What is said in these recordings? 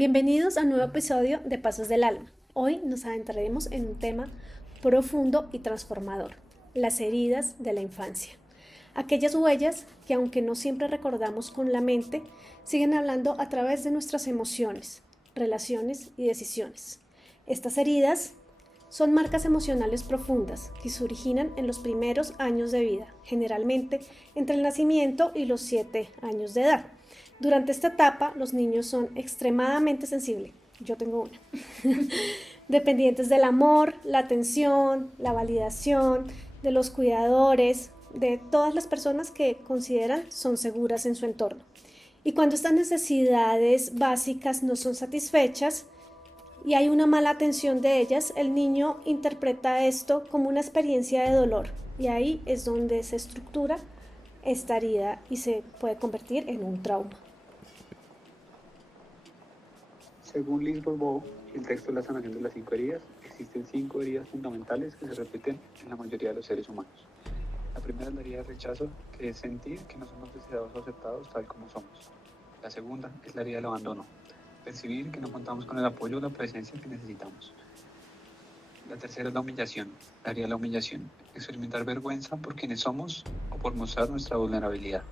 Bienvenidos a un nuevo episodio de Pasos del Alma. Hoy nos adentraremos en un tema profundo y transformador, las heridas de la infancia. Aquellas huellas que, aunque no siempre recordamos con la mente, siguen hablando a través de nuestras emociones, relaciones y decisiones. Estas heridas son marcas emocionales profundas que se originan en los primeros años de vida, generalmente entre el nacimiento y los 7 años de edad. Durante esta etapa, los niños son extremadamente sensibles. Yo tengo una. Dependientes del amor, la atención, la validación, de los cuidadores, de todas las personas que consideran son seguras en su entorno. Y cuando estas necesidades básicas no son satisfechas y hay una mala atención de ellas, el niño interpreta esto como una experiencia de dolor. Y ahí es donde se estructura esta herida y se puede convertir en un trauma. Según Liz Bourbeau, el texto La sanación de las 5 heridas, existen 5 heridas fundamentales que se repiten en la mayoría de los seres humanos. La primera es la herida de rechazo, que es sentir que no somos deseados o aceptados tal como somos. La segunda es la herida del abandono, percibir que no contamos con el apoyo o la presencia que necesitamos. La tercera es la humillación, la herida de la humillación, experimentar vergüenza por quienes somos o por mostrar nuestra vulnerabilidad.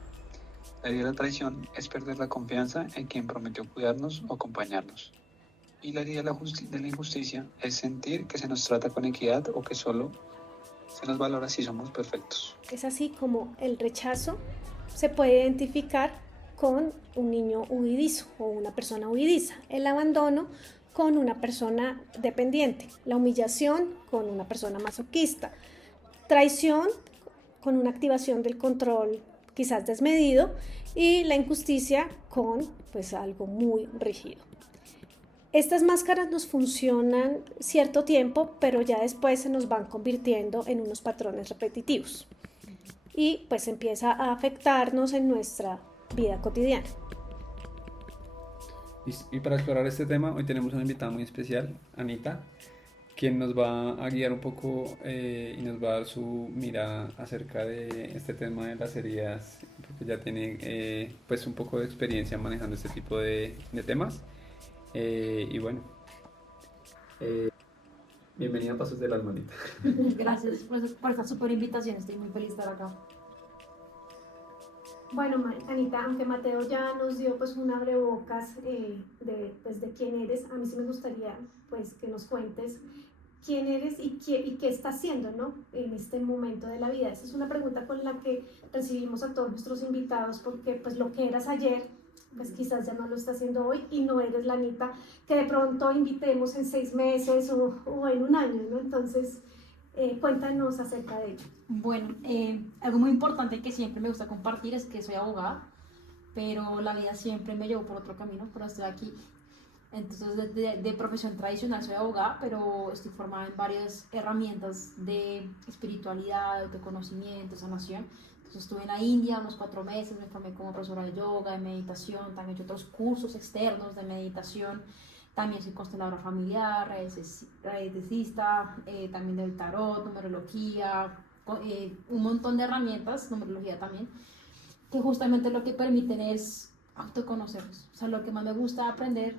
La herida de la traición es perder la confianza en quien prometió cuidarnos o acompañarnos. Y la herida de la injusticia es sentir que se nos trata con equidad o que solo se nos valora si somos perfectos. Es así como el rechazo se puede identificar con un niño huidizo o una persona huidiza, el abandono con una persona dependiente, la humillación con una persona masoquista, traición con una activación del control quizás desmedido y la injusticia con pues algo muy rígido. Estas máscaras nos funcionan cierto tiempo, pero ya después se nos van convirtiendo en unos patrones repetitivos y pues empieza a afectarnos en nuestra vida cotidiana. Y para explorar este tema, hoy tenemos una invitada muy especial, Anita, quien nos va a guiar un poco y nos va a dar su mirada acerca de este tema de las heridas, porque ya tiene pues un poco de experiencia manejando este tipo de temas. Y bueno, bienvenida a Pasos del Alma, Anita. Gracias por esta super invitación, estoy muy feliz de estar acá. Bueno, Anita, aunque Mateo ya nos dio pues un abrebocas de quién eres, a mí sí me gustaría pues que nos cuentes quién eres y qué estás haciendo, ¿no? En este momento de la vida. Esa es una pregunta con la que recibimos a todos nuestros invitados porque pues lo que eras ayer, pues quizás ya no lo estás haciendo hoy y no eres la Anita que de pronto invitemos en 6 meses o en un año, ¿no? Entonces, cuéntanos acerca de ello. Bueno, algo muy importante que siempre me gusta compartir es que soy abogada, pero la vida siempre me llevó por otro camino, pero estoy aquí. Entonces, de profesión tradicional soy abogada, pero estoy formada en varias herramientas de espiritualidad, de autoconocimiento, sanación. Entonces, estuve en la India unos 4 meses, me formé como profesora de yoga, de meditación, también he hecho otros cursos externos de meditación. También soy consteladora familiar, raícista, también del tarot, numerología, un montón de herramientas, numerología también, que justamente lo que permiten es autoconocernos. O sea, lo que más me gusta aprender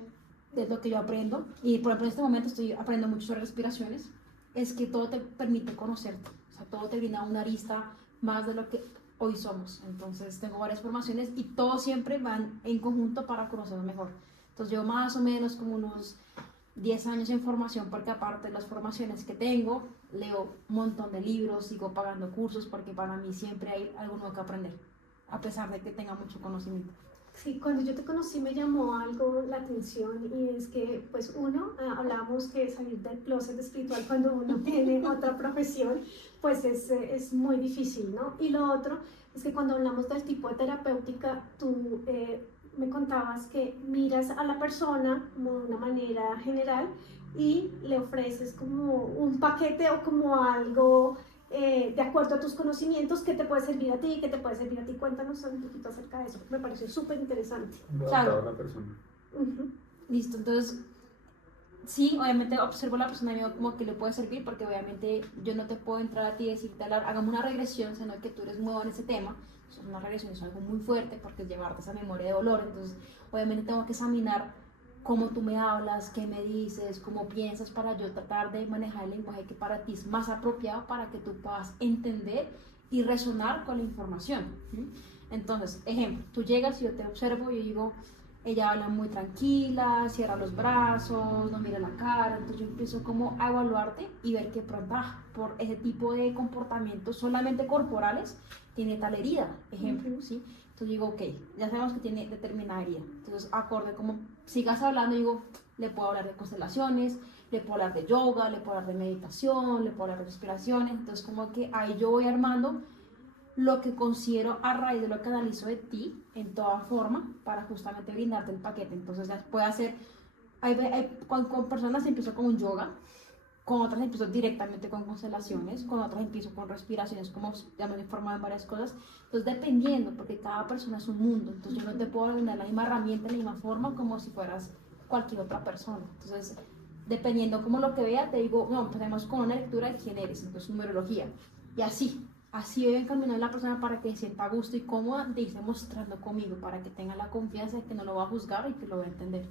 es lo que yo aprendo. Y por ejemplo, en este momento estoy aprendiendo mucho sobre respiraciones. Es que todo te permite conocerte. O sea, todo te brinda una arista más de lo que hoy somos. Entonces, tengo varias formaciones y todos siempre van en conjunto para conocernos mejor. Entonces, yo más o menos como unos 10 años en formación, porque aparte de las formaciones que tengo, leo un montón de libros, sigo pagando cursos, porque para mí siempre hay algo nuevo que aprender, a pesar de que tenga mucho conocimiento. Sí, cuando yo te conocí me llamó algo la atención y es que, pues uno, hablamos que salir del closet espiritual cuando uno tiene otra profesión, pues es muy difícil, ¿no? Y lo otro es que cuando hablamos del tipo de terapéutica, tú me contabas que miras a la persona como de una manera general y le ofreces como un paquete o como algo de acuerdo a tus conocimientos, qué te puede servir a ti, qué te puede servir a ti. Cuéntanos un poquito acerca de eso, me pareció súper interesante. Claro. A la persona. Listo, entonces, sí, obviamente observo a la persona y veo como que le puede servir, porque obviamente yo no te puedo entrar a ti y decirte, hagamos una regresión, sino que tú eres nuevo en ese tema. Entonces, una regresión es algo muy fuerte porque es llevarte esa memoria de dolor. Entonces, obviamente tengo que examinar cómo tú me hablas, qué me dices, cómo piensas, para yo tratar de manejar el lenguaje que para ti es más apropiado para que tú puedas entender y resonar con la información. Entonces, ejemplo, tú llegas y yo te observo y yo digo, ella habla muy tranquila, cierra los brazos, no mira la cara, entonces yo empiezo como a evaluarte y ver que pronto por ese tipo de comportamientos solamente corporales tiene tal herida, ejemplo, ¿sí? Entonces digo, ok, ya sabemos que tiene determinada herida, entonces acorde como sigas hablando, digo, le puedo hablar de constelaciones, le puedo hablar de yoga, le puedo hablar de meditación, le puedo hablar de respiraciones, entonces como que ahí yo voy armando lo que considero a raíz de lo que analizo de ti en toda forma para justamente brindarte el paquete. Entonces ya puede hacer, con personas empiezo con un yoga, con otras empiezo directamente con constelaciones, con otras empiezo con respiraciones, como ya me he informado en varias cosas. Entonces dependiendo, porque cada persona es un mundo, entonces yo no te puedo brindar la misma herramienta, la misma forma como si fueras cualquier otra persona. Entonces dependiendo como lo que vea, te digo, no, empecemos con una lectura de quién eres, entonces numerología, y así voy encaminando a la persona para que se sienta a gusto y cómoda de irse mostrando conmigo, para que tenga la confianza de que no lo va a juzgar y que lo va a entender.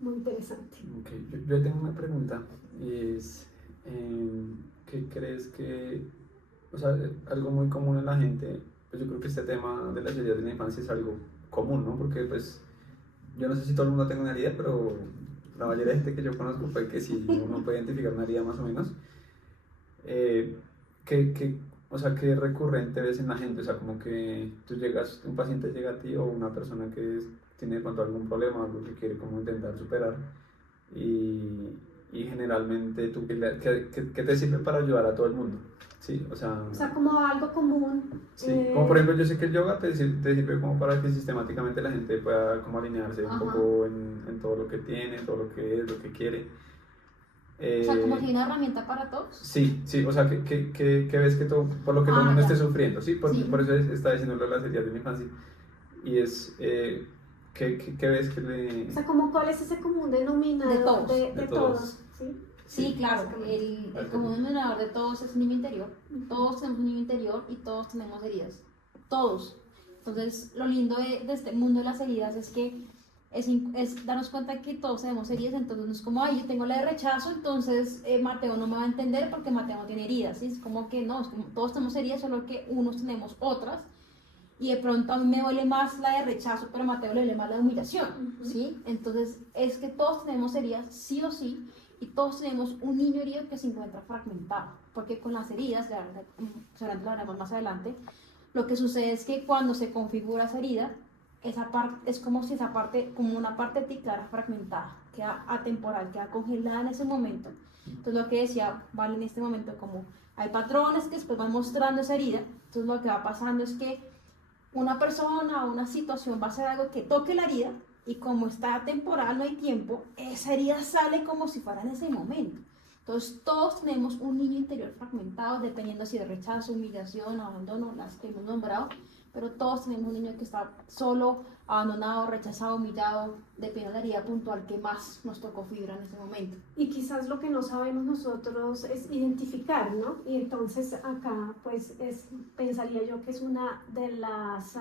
Muy interesante. Okay. Yo tengo una pregunta y es, ¿qué crees que, o sea, algo muy común en la gente, pues yo creo que este tema de las heridas de la infancia es algo común, ¿no? Porque pues yo no sé si todo el mundo tenga una herida, pero la mayoría de gente que yo conozco puede que sí, uno puede identificar una herida más o menos. ¿Qué, o sea, qué recurrente ves en la gente? O sea, como que tú llegas, un paciente llega a ti o una persona que tiene de pronto algún problema, algo que quiere como intentar superar y, y generalmente tú, ¿qué te sirve para ayudar a todo el mundo? Sí, o sea, Como algo común. sí, como por ejemplo yo sé que el yoga te sirve como para que sistemáticamente la gente pueda como alinearse un poco en todo lo que tiene, todo lo que es, lo que quiere. O sea, como si hay una herramienta para todos. Sí, sí, o sea, que ves que todo, por lo que todo el mundo Ya. esté sufriendo, ¿sí? Sí. Por eso está diciendo lo de las heridas de la infancia. Y es, ¿qué ves que le... Como cuál es ese común denominador De todos. de De todos, todos. ¿sí? Sí, claro, el común denominador de todos es el niño interior. Todos tenemos un niño interior y todos tenemos heridas. Todos. Entonces, lo lindo de este mundo de las heridas es que es darnos cuenta que todos tenemos heridas. Entonces, no es como, ay, yo tengo la de rechazo, entonces Mateo no me va a entender porque Mateo no tiene heridas. ¿Sí? Es como que no, es como, todos tenemos heridas, solo que unos tenemos otras. Y de pronto a mí me duele más la de rechazo, pero a Mateo le duele más la de humillación. ¿Sí? Entonces, es que todos tenemos heridas, sí o sí. Y todos tenemos un niño herido que se encuentra fragmentado, porque con las heridas, se hablaremos más adelante, lo que sucede es que cuando se configura esa herida, esa parte es como si esa parte, como una parte de ti quedara fragmentada, queda atemporal, queda congelada en ese momento. Entonces lo que decía Vale en este momento, como hay patrones que después van mostrando esa herida, entonces lo que va pasando es que una persona o una situación va a hacer algo que toque la herida, y como está temporal, no hay tiempo, esa herida sale como si fuera en ese momento. Entonces todos tenemos un niño interior fragmentado, dependiendo si de rechazo, humillación, abandono, las que hemos nombrado, pero todos tenemos un niño que está solo, abandonado, rechazado, humillado, dependiendo de la herida puntual que más nos tocó fibra en ese momento. Y quizás lo que no sabemos nosotros es identificar, ¿no? Y entonces acá, pues, pensaría yo que es una de las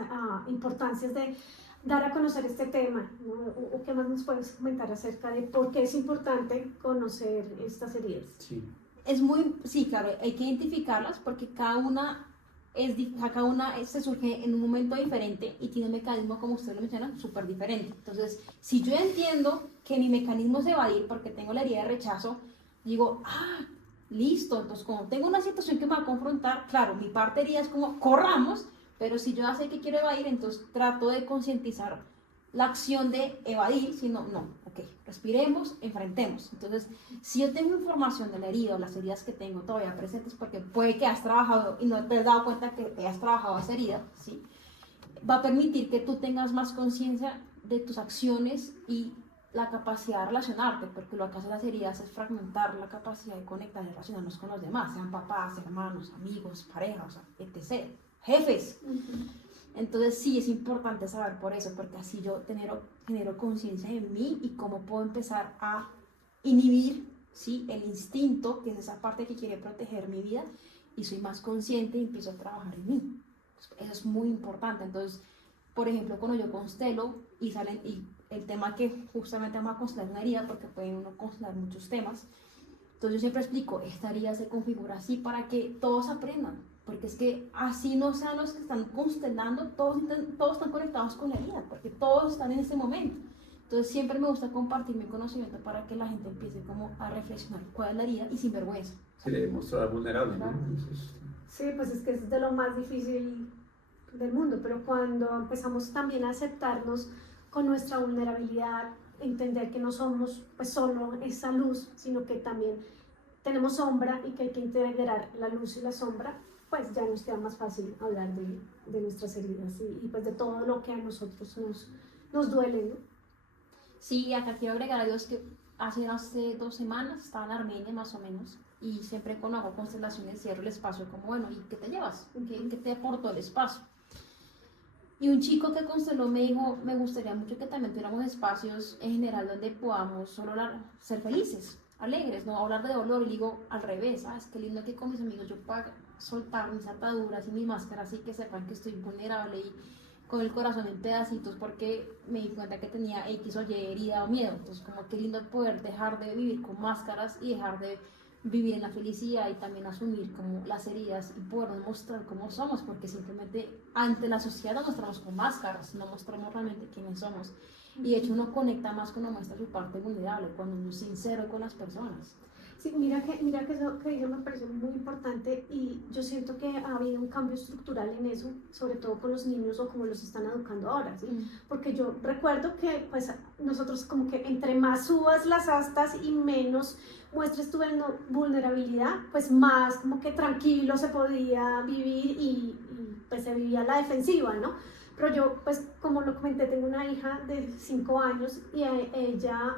importancias de dar a conocer este tema, ¿no? ¿O qué más nos puedes comentar acerca de por qué es importante conocer estas heridas? Sí. Sí, claro, hay que identificarlas porque cada una se surge en un momento diferente y tiene un mecanismo, como usted lo menciona, súper diferente. Entonces, si yo entiendo que mi mecanismo es evadir porque tengo la herida de rechazo, digo, listo, entonces como tengo una situación que me va a confrontar, claro, mi parte herida es como, corramos, pero si yo ya sé que quiero evadir, entonces trato de concientizar la acción de evadir, sino, no, ok, respiremos, enfrentemos. Entonces, si yo tengo información de la herida o las heridas que tengo todavía presentes, porque puede que has trabajado y no te has dado cuenta que te has trabajado esa herida, ¿sí? Va a permitir que tú tengas más conciencia de tus acciones y la capacidad de relacionarte, porque lo que hacen las heridas es fragmentar la capacidad de conectar y relacionarnos con los demás, sean papás, hermanos, amigos, parejas, etc., jefes. Entonces sí es importante saber por eso, porque así yo genero conciencia en mí y cómo puedo empezar a inhibir, ¿sí?, el instinto, que es esa parte que quiere proteger mi vida, y soy más consciente y empiezo a trabajar en mí. Eso es muy importante. Entonces, por ejemplo, cuando yo constelo y el tema que justamente vamos a constelar una herida, porque pueden uno constelar muchos temas. Entonces yo siempre explico, esta herida se configura así para que todos aprendan, porque es que así no sean los que están constelando, todos están conectados con la herida, porque todos están en ese momento. Entonces siempre me gusta compartir mi conocimiento para que la gente empiece como a reflexionar cuál es la herida y sin vergüenza. Se le mostrar vulnerable, ¿no? Entonces, Sí, pues es que es de lo más difícil del mundo, pero cuando empezamos también a aceptarnos con nuestra vulnerabilidad, entender que no somos pues solo esa luz, sino que también tenemos sombra y que hay que integrar la luz y la sombra, pues ya nos queda más fácil hablar de nuestras heridas y pues de todo lo que a nosotros nos duele, ¿no? Sí, acá quiero agregar a Dios que hace 2 semanas estaba en Armenia más o menos y siempre cuando hago constelaciones cierro el espacio como, bueno, ¿y qué te llevas? ¿Qué te aportó el espacio? Y un chico que consteló me dijo, me gustaría mucho que también tuviéramos espacios en general donde podamos solo ser felices, alegres, no hablar de dolor. Y digo, al revés, ¿sabes? Qué lindo que con mis amigos yo pueda soltar mis ataduras y mi máscara así que sepan que estoy vulnerable y con el corazón en pedacitos porque me di cuenta que tenía X o Y herida o miedo. Entonces como qué lindo poder dejar de vivir con máscaras y dejar de vivir en la felicidad y también asumir como las heridas y podernos mostrar cómo somos, porque simplemente ante la sociedad nos mostramos con máscaras, no mostramos realmente quiénes somos. Y de hecho uno conecta más cuando muestra su parte vulnerable, cuando uno es sincero con las personas. Sí, mira que eso que dice me pareció muy importante y yo siento que ha habido un cambio estructural en eso, sobre todo con los niños o como los están educando ahora, ¿sí? Porque yo recuerdo que pues nosotros como que entre más subas las astas y menos muestres tu vulnerabilidad, pues más como que tranquilo se podía vivir y pues se vivía a la defensiva, ¿no? Pero yo pues como lo comenté, tengo una hija de 5 años y ella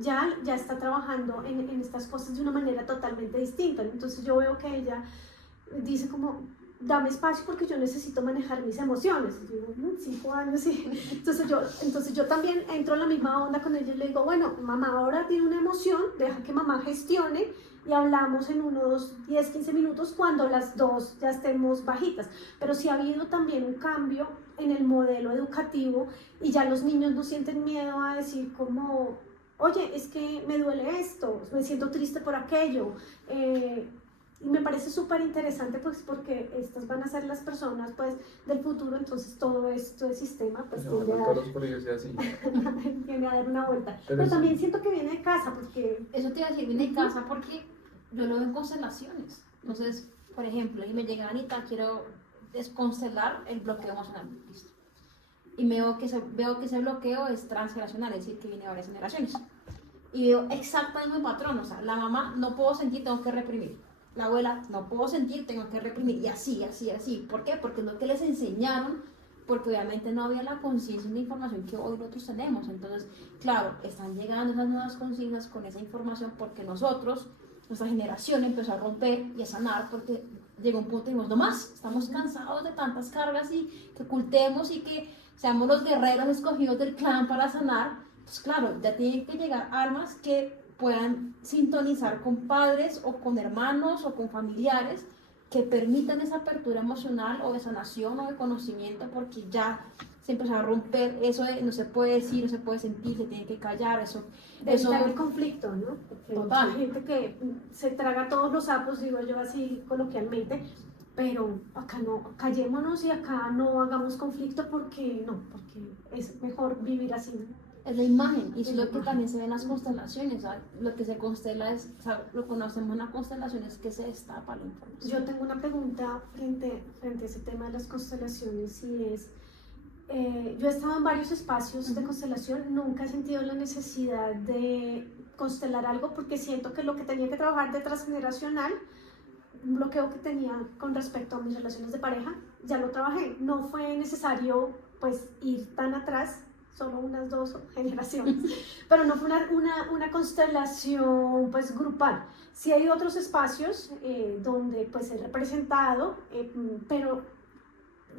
ya está trabajando en estas cosas de una manera totalmente distinta. Entonces yo veo que ella dice como, dame espacio porque yo necesito manejar mis emociones. Y yo digo, 5 años, sí. Entonces yo también entro en la misma onda con ella y le digo, bueno, mamá ahora tiene una emoción, deja que mamá gestione y hablamos en unos 10, 15 minutos cuando las dos ya estemos bajitas. Pero sí ha habido también un cambio en el modelo educativo y ya los niños no sienten miedo a decir como, oye, es que me duele esto, me siento triste por aquello. Y me parece súper interesante pues porque estas van a ser las personas pues del futuro, entonces todo esto del sistema pues tiende a dar una vuelta. Pero también siento que viene de casa porque... Eso te iba a decir, viene de casa porque yo lo veo en constelaciones. Entonces, por ejemplo, y me llega Anita, quiero desconstelar el bloqueo emocional. Listo. Y veo que ese bloqueo es transgeneracional, es decir, que viene de varias generaciones. Y veo exactamente el patrón, o sea, la mamá no puedo sentir, tengo que reprimir. La abuela no puedo sentir, tengo que reprimir. Y así. ¿Por qué? Porque es lo que les enseñaron, porque obviamente no había la conciencia y la información que hoy nosotros tenemos. Entonces, claro, están llegando esas nuevas conciencias con esa información porque nosotros, nuestra generación empezó a romper y a sanar porque llegó un punto y dijimos, no más, estamos cansados de tantas cargas y que ocultemos y que seamos los guerreros escogidos del clan para sanar. Pues claro, ya tienen que llegar almas que puedan sintonizar con padres o con hermanos o con familiares que permitan esa apertura emocional o de sanación o de conocimiento, porque ya se empezó a romper eso de no se puede decir, no se puede sentir, se tiene que callar, eso el conflicto, ¿no? Porque total. hay gente que se traga todos los sapos, digo yo así coloquialmente, pero acá no, callémonos y acá no hagamos conflicto porque es mejor vivir así, ¿no? Es la imagen, y es lo que también se ve en las constelaciones, ¿sabes? Lo que se constela es, o sea, lo conocemos en las constelaciones que se destapa la información. Yo tengo una pregunta frente a ese tema de las constelaciones y es, yo he estado en varios espacios de constelación, nunca he sentido la necesidad de constelar algo porque siento que lo que tenía que trabajar de transgeneracional, un bloqueo que tenía con respecto a mis relaciones de pareja, ya lo trabajé, no fue necesario pues ir tan atrás, solo unas 2 generaciones, pero no fue una constelación pues grupal. Sí hay otros espacios donde pues he representado, pero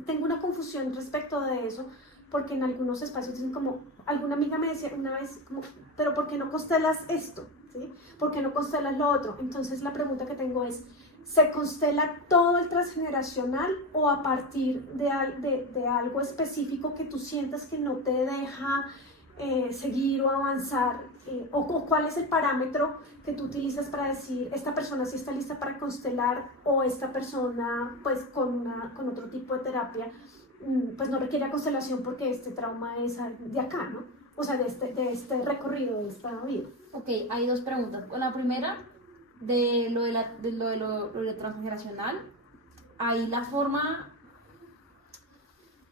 tengo una confusión respecto de eso, porque en algunos espacios dicen como, alguna amiga me decía una vez como, pero ¿por qué no constelas esto? ¿Sí? ¿Por qué no constelas lo otro? Entonces la pregunta que tengo es, ¿se constela todo el transgeneracional o a partir de algo específico que tú sientas que no te deja seguir o avanzar? O cuál es el parámetro que tú utilizas para decir esta persona sí está lista para constelar o esta persona pues con otro tipo de terapia pues no requiere constelación porque este trauma es de acá, ¿no? O sea, de este recorrido, de esta vida. Ok, hay dos preguntas. La primera, de lo transgeneracional, ahí la forma,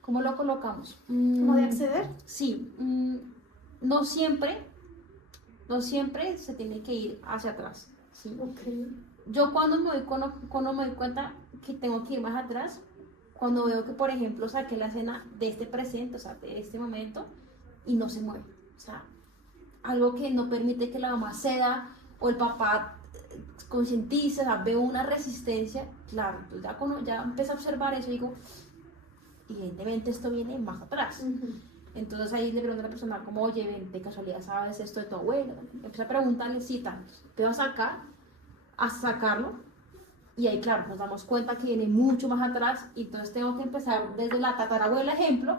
¿cómo lo colocamos? ¿Cómo de acceder? Sí, no siempre se tiene que ir hacia atrás, ¿sí? Okay. Yo cuando me doy cuenta que tengo que ir más atrás, cuando veo que, por ejemplo, saqué la escena de este presente, o sea, de este momento, y no se mueve. O sea, algo que no permite que la mamá ceda o el papá concientice, o sea, veo una resistencia, claro, entonces ya cuando ya empiezo a observar eso, digo, evidentemente esto viene más atrás. Entonces ahí le pregunto a la persona como, oye, ven, de casualidad sabes esto de tu abuelo. Empiezo a preguntarle, sí, tanto. Empiezo a sacarlo, y ahí, claro, nos damos cuenta que viene mucho más atrás, y entonces tengo que empezar desde la tatarabuela, ejemplo,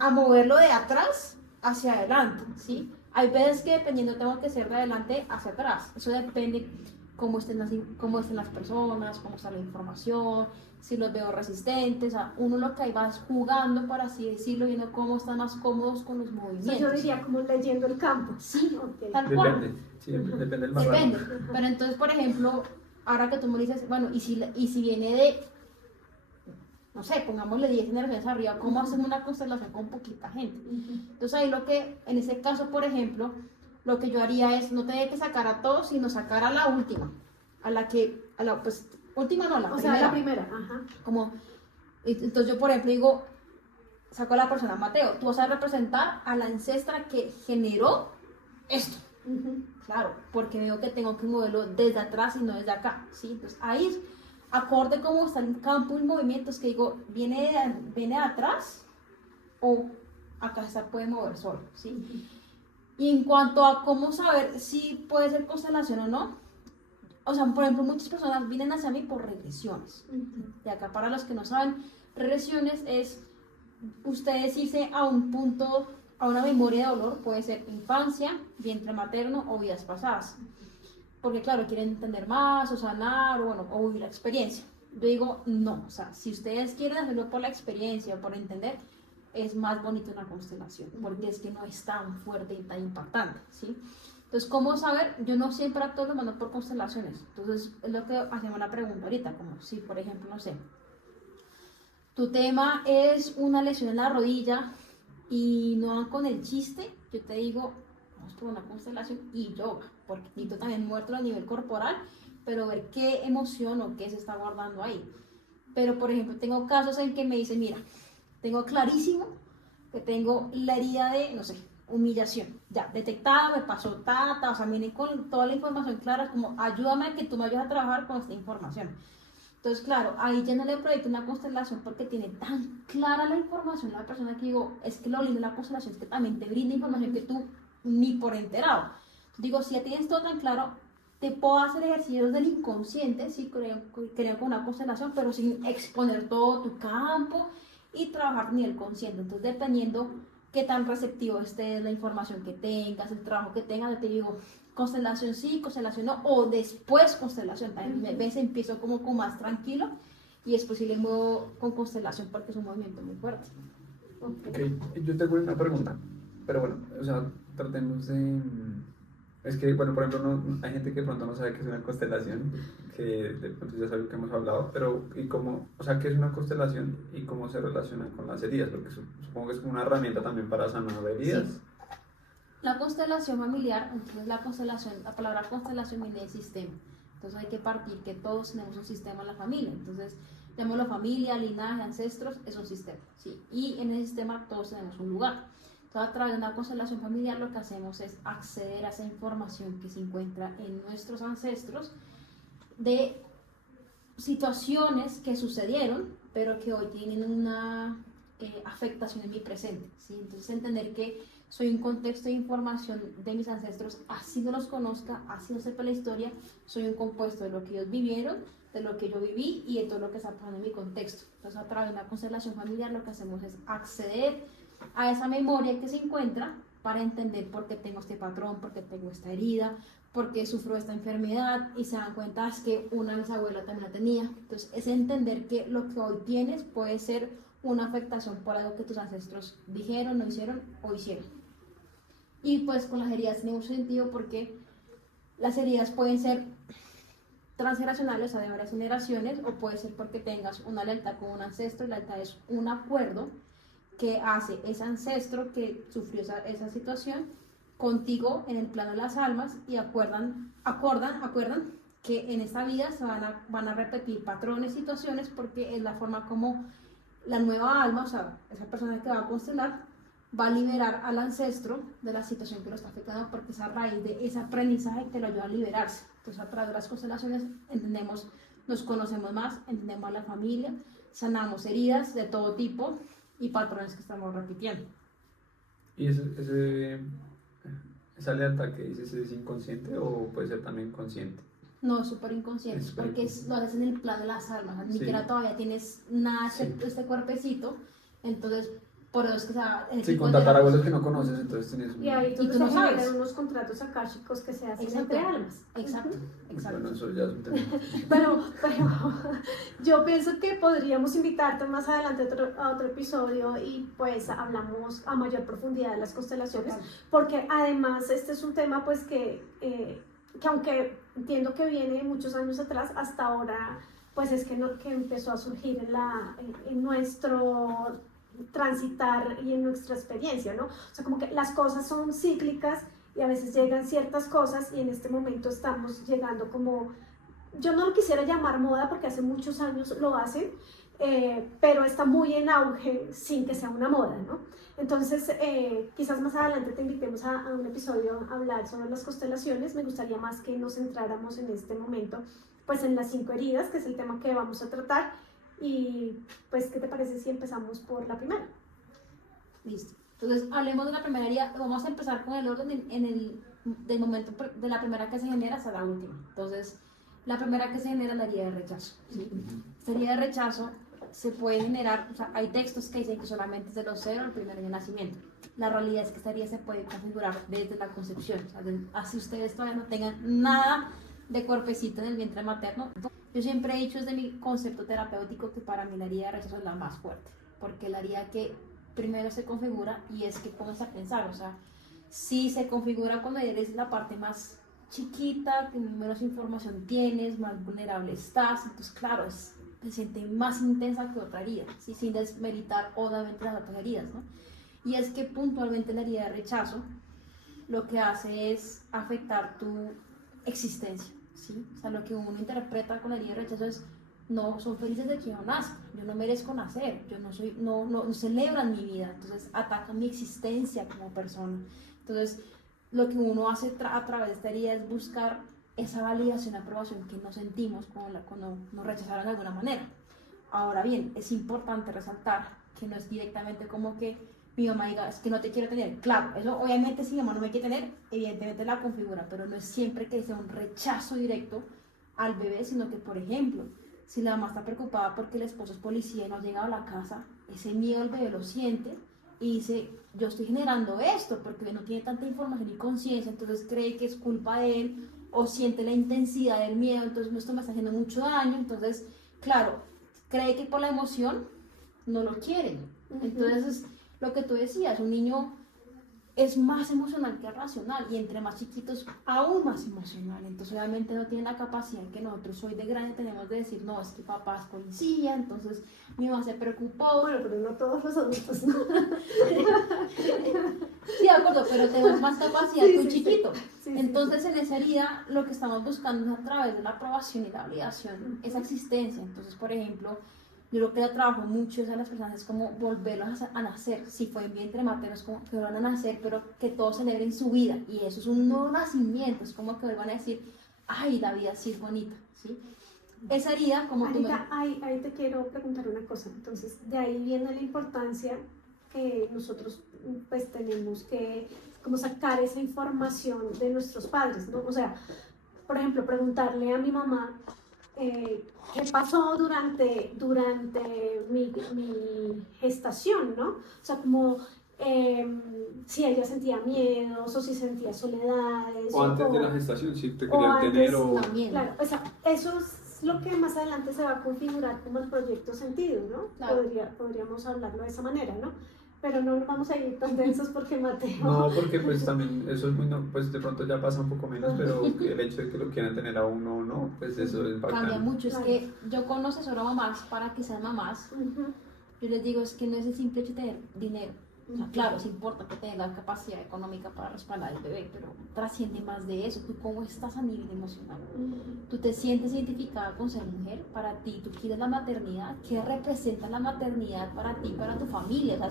a moverlo de atrás hacia adelante, ¿sí? Hay veces que dependiendo tengo que ser de adelante hacia atrás. Eso depende cómo estén las personas, cómo está la información, si los veo resistentes. O sea, uno lo que ahí va es jugando, por así decirlo, viendo cómo están más cómodos con los movimientos. O sea, yo diría como leyendo el campo. Sí, okay. tal cual. Depende, sí, depende del marrano. Depende. Pero entonces, por ejemplo, ahora que tú me dices, bueno, y si viene de, no sé, pongámosle 10 generaciones arriba, ¿cómo hacemos una constelación con poquita gente? Entonces ahí en ese caso, por ejemplo, lo que yo haría es no tener que sacar a todos, sino sacar a la última, pues, última no, la O primera. sea, la primera, ajá. Entonces yo, por ejemplo, digo, saco a la persona, Mateo, tú vas a representar a la ancestra que generó esto. Claro, porque veo que tengo que moverlo desde atrás y no desde acá, ¿sí? Entonces ahí, acorde cómo está el campo y movimientos, que digo, ¿viene de atrás o acá se puede mover solo, ¿sí? Y en cuanto a cómo saber si puede ser constelación o no, o sea, por ejemplo, muchas personas vienen hacia mí por regresiones. Y acá, para los que no saben, regresiones es ustedes irse a un punto, a una memoria de dolor, puede ser infancia, vientre materno o vidas pasadas. Porque claro, quieren entender más o sanar o vivir la experiencia. Yo digo, no, o sea, si ustedes quieren hacerlo por la experiencia o por entender, es más bonito una constelación, porque es que no es tan fuerte y tan impactante, ¿sí? Entonces, ¿cómo saber? Yo no siempre a todos los mando por constelaciones. Entonces, es lo que hacemos la pregunta ahorita, como si, por ejemplo, no sé, tu tema es una lesión en la rodilla y no van con el chiste, yo te digo, vamos por una constelación y yoga, porque necesito también muerto a nivel corporal, pero ver qué emoción o qué se está guardando ahí. Pero, por ejemplo, tengo casos en que me dicen, mira, tengo clarísimo que tengo la herida de, no sé, humillación, ya, detectada, me pasó o sea, viene con toda la información clara, como ayúdame a que tú me ayudes a trabajar con esta información. Entonces, claro, ahí ya no le proyecto una constelación porque tiene tan clara la información la persona que digo, es que lo lindo de la constelación es que también te brinda información que tú ni por enterado. Digo, si ya tienes todo tan claro, te puedo hacer ejercicios del inconsciente, sí, creo con una constelación, pero sin exponer todo tu campo y trabajar ni el consciente. Entonces, dependiendo qué tan receptivo esté la información que tengas, el trabajo que tengas, yo te digo, constelación sí, constelación no, o después constelación. También a veces empiezo como más tranquilo y después sí le muevo con constelación porque es un movimiento muy fuerte. Ok, yo tengo una pregunta, pero bueno, o sea, tratemos de... Es que, bueno, por ejemplo, hay gente que de pronto no sabe qué es una constelación, que de pronto ya es algo que hemos hablado, pero ¿y cómo, o sea, qué es una constelación y cómo se relaciona con las heridas? Porque supongo que es como una herramienta también para sanar heridas. Sí. La constelación familiar, entonces la palabra constelación viene de sistema. Entonces hay que partir que todos tenemos un sistema en la familia. Entonces, llamémoslo familia, linaje, ancestros, es un sistema, ¿sí? Y en ese sistema todos tenemos un lugar. Entonces, a través de una constelación familiar lo que hacemos es acceder a esa información que se encuentra en nuestros ancestros de situaciones que sucedieron, pero que hoy tienen una afectación en mi presente, ¿sí? Entonces, entender que soy un contexto de información de mis ancestros, así no los conozca, así no sepa la historia, soy un compuesto de lo que ellos vivieron, de lo que yo viví y de todo lo que está pasando en mi contexto. Entonces, a través de una constelación familiar lo que hacemos es acceder a esa memoria que se encuentra para entender por qué tengo este patrón, por qué tengo esta herida, por qué sufro esta enfermedad, y se dan cuenta es que una bisabuela también la tenía. Entonces es entender que lo que hoy tienes puede ser una afectación por algo que tus ancestros dijeron, no hicieron o hicieron. Y pues con las heridas tiene mucho sentido porque las heridas pueden ser transgeneracionales, o sea, de varias generaciones, o puede ser porque tengas una lealtad con un ancestro, y la lealtad es un acuerdo que hace ese ancestro que sufrió esa situación contigo en el plano de las almas, y acuerdan que en esta vida se van a repetir patrones, situaciones, porque es la forma como la nueva alma, o sea, esa persona que va a constelar, va a liberar al ancestro de la situación que lo está afectando, porque es a raíz de ese aprendizaje que lo ayuda a liberarse. Entonces, a través de las constelaciones entendemos, nos conocemos más, entendemos a la familia, sanamos heridas de todo tipo y patrones que estamos repitiendo. ¿Y esa lealtad que dices es inconsciente o puede ser también consciente? No, es súper inconsciente, Es porque lo haces en el plano de las almas, ni siquiera todavía tienes nada excepto este cuerpecito, entonces por eso es que sí, con tatarabuelos que no conoces, entonces tienes Y ahí Y tú no se sabes. generan unos contratos akáshicos que se hacen Exacto. entre almas. Exacto, exacto. Bueno, eso ya es un tema. Pero yo pienso que podríamos invitarte más adelante a otro episodio y pues hablamos a mayor profundidad de las constelaciones, porque además este es un tema pues que aunque entiendo que viene muchos años atrás, hasta ahora pues es que empezó a surgir en nuestro transitar y en nuestra experiencia, ¿no? O sea, como que las cosas son cíclicas y a veces llegan ciertas cosas, y en este momento estamos llegando como, yo no lo quisiera llamar moda porque hace muchos años lo hacen, pero está muy en auge sin que sea una moda, ¿no? Entonces, quizás más adelante te invitemos a un episodio a hablar sobre las constelaciones. Me gustaría más que nos centráramos en este momento pues en las 5 heridas, que es el tema que vamos a tratar. Y pues, ¿qué te parece si empezamos por la primera? Listo. Entonces, hablemos de la primera herida. Vamos a empezar con el orden del momento de la primera que se genera hasta la última. Entonces, la primera que se genera es la herida de rechazo, ¿sí? Esta herida de rechazo se puede generar, o sea, hay textos que dicen que solamente es de los 0 al primer año de nacimiento. La realidad es que esta herida se puede configurar desde la concepción. O sea, así ustedes todavía no tengan nada de cuerpecito en el vientre materno. Yo siempre he dicho desde mi concepto terapéutico que para mí la herida de rechazo es la más fuerte, porque la herida que primero se configura, y es que comienza a pensar, o sea, si se configura cuando eres la parte más chiquita, que menos información tienes, más vulnerable estás, entonces claro, se siente más intensa que otra herida, ¿sí? Sin desmeritar obviamente las otras heridas, ¿no? Y es que puntualmente la herida de rechazo lo que hace es afectar tu existencia, ¿sí? O sea, lo que uno interpreta con la herida de rechazo es: no son felices de que yo nazca, yo no merezco nacer, yo no celebran mi vida, entonces atacan mi existencia como persona. Entonces, lo que uno hace a través de esta herida es buscar esa validación, aprobación que nos sentimos cuando nos rechazaron de alguna manera. Ahora bien, es importante resaltar que no es directamente como que mi mamá diga, es que no te quiero tener. Claro, eso obviamente si mi mamá no me quiere tener, evidentemente la configura, pero no es siempre que sea un rechazo directo al bebé, sino que, por ejemplo, si la mamá está preocupada porque el esposo es policía y no ha llegado a la casa, ese miedo el bebé lo siente y dice, yo estoy generando esto porque no tiene tanta información y conciencia, entonces cree que es culpa de él, o siente la intensidad del miedo, entonces esto me está haciendo mucho daño, entonces, claro, cree que por la emoción no lo quiere. Entonces es lo que tú decías, un niño es más emocional que racional, y entre más chiquitos aún más emocional, entonces obviamente no tiene la capacidad que nosotros hoy de grande tenemos de decir, no, es que papá es policía, entonces mi mamá se preocupó. Bueno, pero no todos los adultos, ¿no? Sí, de acuerdo, pero tenemos más capacidad que un chiquito. Sí, Entonces en esa herida lo que estamos buscando es a través de la aprobación y la validación, esa existencia. Entonces, por ejemplo, yo lo que le trabajo mucho es a las personas, es como volverlos a nacer. Si fue en vientre materno, es como que van a nacer, pero que todos celebren su vida. Y eso es un nuevo nacimiento, es como que vuelvan a decir, ay, la vida sí es bonita, ¿sí? Esa herida, como Anita, ahí te quiero preguntar una cosa. Entonces, de ahí viene la importancia que nosotros pues tenemos que como sacar esa información de nuestros padres, ¿no? O sea, por ejemplo, preguntarle a mi mamá qué pasó durante mi gestación, ¿no? O sea, como si ella sentía miedos o si sentía soledades. O antes de la gestación, si te o querían antes, tener o... También. Claro, o sea, eso es lo que más adelante se va a configurar como el proyecto sentido, ¿no? Claro. Podríamos hablarlo de esa manera, ¿no? Pero no nos vamos a ir tan densos porque Mateo... No, porque pues también eso es muy, pues de pronto ya pasa un poco menos, pero el hecho de que lo quieran tener a uno o no, pues eso es bacano. Cambia mucho. Claro. Es que yo conozco sobre mamás para que sean mamás. Ujú. Yo les digo, es que no es el simple hecho de tener dinero. O sea, Ujú. claro, es importante tener la capacidad económica para respaldar al bebé, pero trasciende más de eso. ¿Tú cómo estás a nivel emocional? Tú te sientes identificada con ser mujer, para ti, tú quieres la maternidad, ¿qué representa la maternidad para ti, para tu familia? O sea,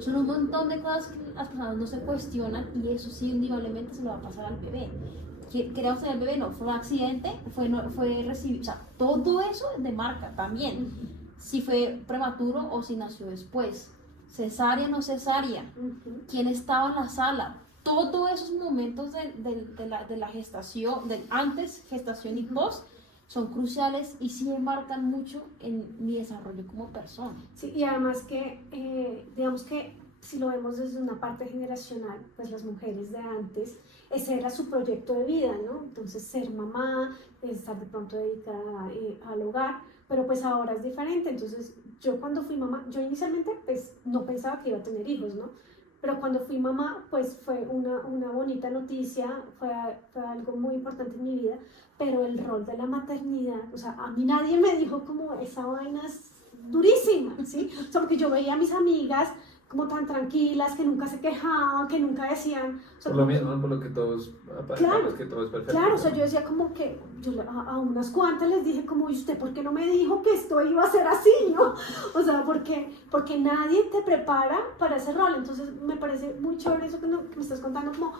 son un montón de cosas que las personas no se cuestionan y eso sí, indudablemente se lo va a pasar al bebé. Queríamos tener el bebé, no, fue un accidente, fue recibido, o sea, todo eso de marca también. Si fue prematuro o si nació después, cesárea o no cesárea, Ujú. quién estaba en la sala, todos esos momentos de la gestación, del antes, gestación y post, son cruciales y sí me marcan mucho en mi desarrollo como persona. Sí, y además que, digamos que si lo vemos desde una parte generacional, pues las mujeres de antes, ese era su proyecto de vida, ¿no? Entonces ser mamá, estar de pronto dedicada al hogar, pero pues ahora es diferente. Entonces yo cuando fui mamá, yo inicialmente pues no pensaba que iba a tener hijos, ¿no? Pero cuando fui mamá, pues fue una bonita noticia, fue algo muy importante en mi vida, pero el rol de la maternidad, o sea, a mí nadie me dijo como esa vaina es durísima, ¿sí? O sea, porque yo veía a mis amigas como tan tranquilas, que nunca se quejaban, que nunca decían... O sea, Por lo mismo, ¿no? Por lo que todos, Claro, que todo es perfecto. claro, o sea, yo decía como que, a unas cuantas les dije como, ¿y usted por qué no me dijo que esto iba a ser así, no? O sea, porque nadie te prepara para ese rol. Entonces me parece muy chévere eso que me estás contando, como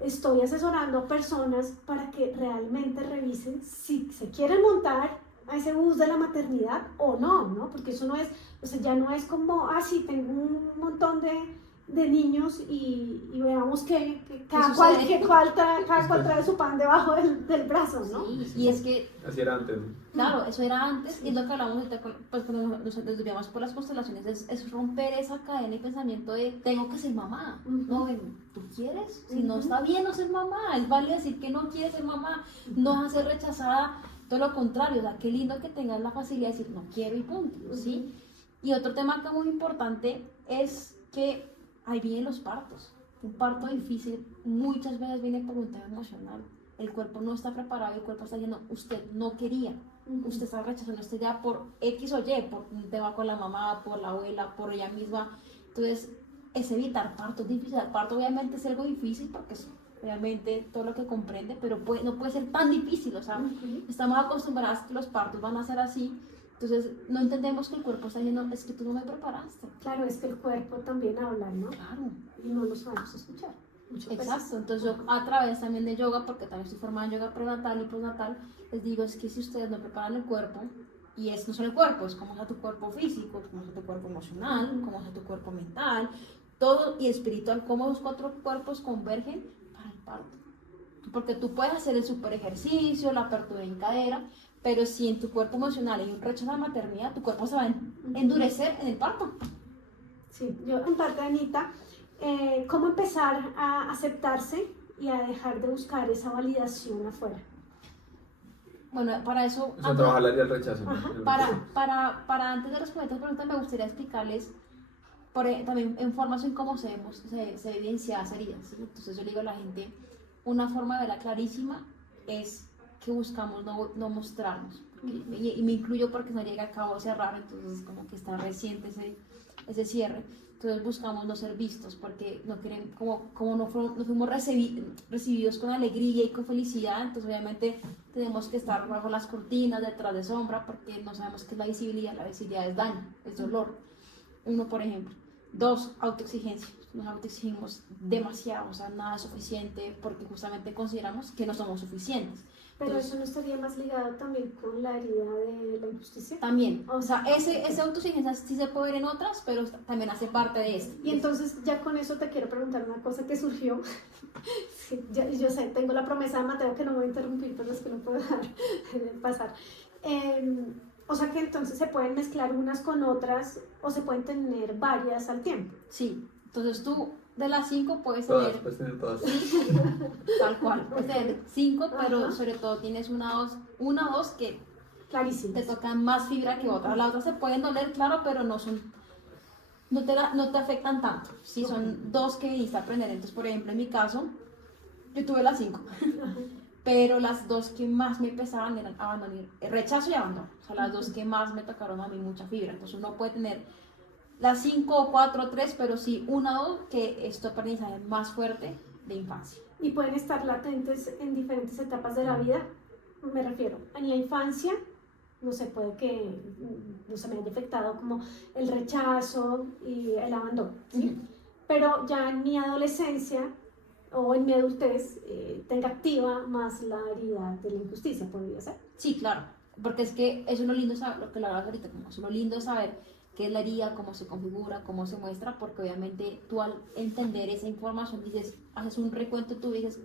estoy asesorando a personas para que realmente revisen si se quieren montar a ese bus de la maternidad o no, ¿no? Porque eso no es, o sea, ya no es como, sí, tengo un montón de niños y veamos que cada cual trae su pan debajo del brazo, ¿no? Sí, y es que, Así era antes, ¿no? claro, eso era antes, y es lo que hablamos ahorita, pues cuando nos desviamos por las constelaciones, es romper esa cadena y pensamiento de, tengo que ser mamá. No, bueno, ¿tú quieres? Si no está bien no ser mamá, es válido decir que no quieres ser mamá, no vas a ser rechazada, todo lo contrario, o sea, qué lindo que tengas la facilidad de decir, no quiero y punto, ¿sí? Y otro tema que es muy importante es que ahí vienen los partos. Un parto difícil muchas veces viene por un tema emocional. El cuerpo no está preparado, el cuerpo está diciendo, usted no quería, usted está rechazando esta idea por X o Y, por un tema con la mamá, por la abuela, por ella misma. Entonces, es evitar partos difíciles. El parto obviamente es algo difícil porque es obviamente todo lo que comprende, pero no puede ser tan difícil. O sea, estamos acostumbrados a que los partos van a ser así. Entonces, no entendemos que el cuerpo está diciendo, es que tú no me preparaste. Claro, es que el cuerpo también habla, ¿no? Claro. Y no lo sabemos escuchar. Exacto, entonces yo a través también de yoga, porque también estoy formada en yoga prenatal y postnatal, les digo, es que si ustedes no preparan el cuerpo, y es no solo el cuerpo, es cómo está tu cuerpo físico, cómo está tu cuerpo emocional, cómo está tu cuerpo mental, todo y espiritual, cómo los cuatro cuerpos convergen para el parto. Porque tú puedes hacer el super ejercicio, la apertura en cadera, pero si en tu cuerpo emocional hay un rechazo a la maternidad, tu cuerpo se va a endurecer en el parto. Sí, yo contarte, Anita, cómo empezar a aceptarse y a dejar de buscar esa validación afuera. Bueno, para eso... O sea, trabajar el rechazo, ¿no? Para antes de responder esta pregunta me gustaría explicarles también en formas en cómo se evidencia las heridas, ¿sí? Entonces yo le digo a la gente, una forma de verla clarísima es que buscamos no mostrarnos, y me incluyo porque no llega a cabo de cerrar, entonces como que está reciente ese cierre. Entonces buscamos no ser vistos porque no quieren, como no fuimos recibidos con alegría y con felicidad, entonces obviamente tenemos que estar bajo las cortinas, detrás de sombra, porque no sabemos qué es la visibilidad es daño, es dolor. Uno, por ejemplo. Dos, autoexigencia. Nos autoexigimos demasiado, o sea, nada es suficiente porque justamente consideramos que no somos suficientes. Pero Entonces, eso no estaría más ligado también con la herida de la injusticia. también, o sea, ese autoexigencia sí se puede ver en otras, pero también hace parte de esto. Y entonces ya con eso te quiero preguntar una cosa que surgió. Sí, yo sé, tengo la promesa de Mateo que no voy a interrumpir, pero es que no puedo dejar pasar. O sea que entonces se pueden mezclar unas con otras o se pueden tener varias al tiempo. Sí, entonces tú de las 5 puedes Todas, tener, puedes tener todas. tal cual, puedes tener 5, pero sobre todo tienes una o dos que Clarísimo. te tocan más fibra que otra. Las otras se pueden doler, claro, pero no te afectan tanto. Si son dos que viniste a aprender. Entonces, por ejemplo, en mi caso, yo tuve las 5, pero las dos que más me pesaban eran rechazo y abandono. O sea, las dos que más me tocaron a mí mucha fibra. Entonces, uno puede tener las 5, 4, 3, pero sí una o dos que es tu aprendizaje más fuerte de infancia. Y pueden estar latentes en diferentes etapas de la vida. Me refiero en la infancia, no sé, puede que no se me haya afectado como el rechazo y el abandono, ¿sí? Pero ya en mi adolescencia o en mi adultez tenga activa más la herida de la injusticia, podría ser. Sí, claro, porque es que eso es lo lindo, lo que lo hablabas ahorita, como es lo lindo saber qué es la herida, cómo se configura, cómo se muestra, porque obviamente tú al entender esa información dices, haces un recuento, tú dices,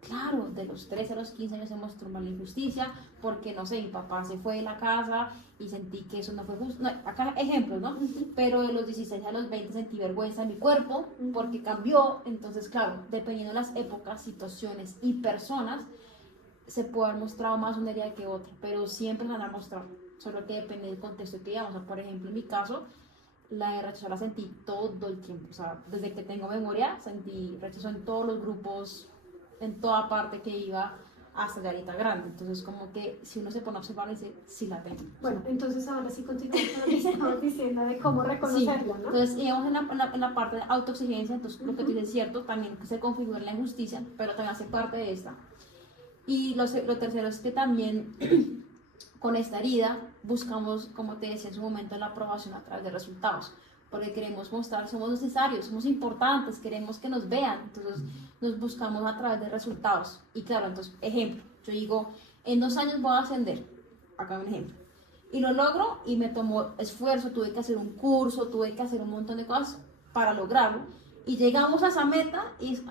claro, de los 13 a los 15 años se mostró mal la injusticia, porque no sé, mi papá se fue de la casa y sentí que eso no fue justo. No, acá ejemplos, ¿no? Pero de los 16 a los 20 sentí vergüenza en mi cuerpo porque cambió. Entonces, claro, dependiendo de las épocas, situaciones y personas, se puede haber mostrado más una herida que otra, pero siempre se van a mostrar, solo que depende del contexto que digamos. O sea, por ejemplo, en mi caso, la de rechazo la sentí todo el tiempo. O sea, desde que tengo memoria, sentí rechazo en todos los grupos, en toda parte que iba, hasta ya ahorita grande. Entonces, como que si uno se pone a observar, dice, sí la tengo. Bueno, entonces ahora sí continuamos con lo que estamos diciendo de cómo reconocerla, ¿no? Entonces, íbamos en la parte de autoexigencia. Entonces, lo que tú dices es cierto, también se configura la injusticia, pero también hace parte de esta. Y lo tercero es que también con esta herida buscamos, como te decía en su momento, la aprobación a través de resultados, porque queremos mostrar, somos necesarios, somos importantes, queremos que nos vean. Entonces nos buscamos a través de resultados. Y claro, entonces, ejemplo, yo digo, en 2 años voy a ascender, acá un ejemplo, y lo logro y me tomó esfuerzo, tuve que hacer un curso, tuve que hacer un montón de cosas para lograrlo, y llegamos a esa meta y es,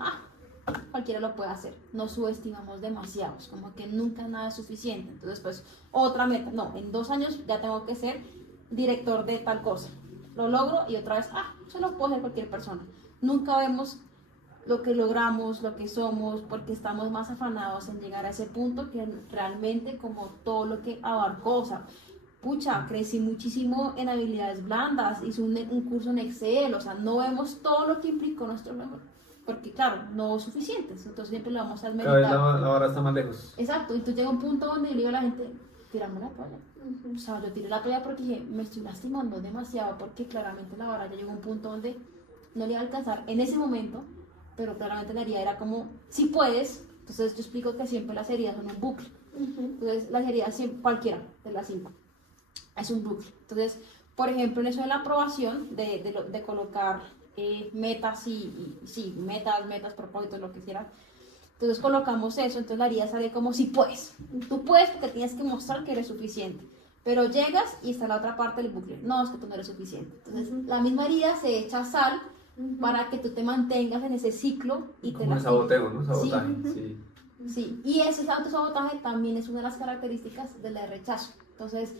cualquiera lo puede hacer. Nos subestimamos demasiado, como que nunca nada es suficiente. Entonces, pues, otra meta, no, en 2 años ya tengo que ser director de tal cosa. Lo logro y otra vez, eso lo puede hacer cualquier persona. Nunca vemos lo que logramos, lo que somos, porque estamos más afanados en llegar a ese punto que realmente como todo lo que abarcó. O sea, pucha, crecí muchísimo en habilidades blandas, hice un curso en Excel, o sea, no vemos todo lo que implicó nuestro logro, porque claro, no es suficiente, entonces siempre lo vamos a Cada vez meditar. la vara está más lejos. Exacto, entonces llega un punto donde yo le digo a la gente, tirame la toalla. O sea, yo tiré la toalla porque dije, me estoy lastimando demasiado, porque claramente la vara ya llegó a un punto donde no le iba a alcanzar en ese momento, pero claramente la herida era como, si puedes. Entonces yo explico que siempre las heridas son un bucle. Entonces las heridas, cualquiera de las 5, es un bucle. Entonces, por ejemplo, en eso de la aprobación, de colocar metas sí, metas, propósitos, lo que quieras. Entonces colocamos eso, entonces la herida sale como si puedes. Tú puedes porque tienes que mostrar que eres suficiente. Pero llegas y está la otra parte del bucle. No, es que tú no eres suficiente. Entonces la misma herida se echa sal para que tú te mantengas en ese ciclo y como te saboteo, ¿no? Sabotaje, sí. Sí, y ese autosabotaje también es una de las características de la de rechazo. Entonces,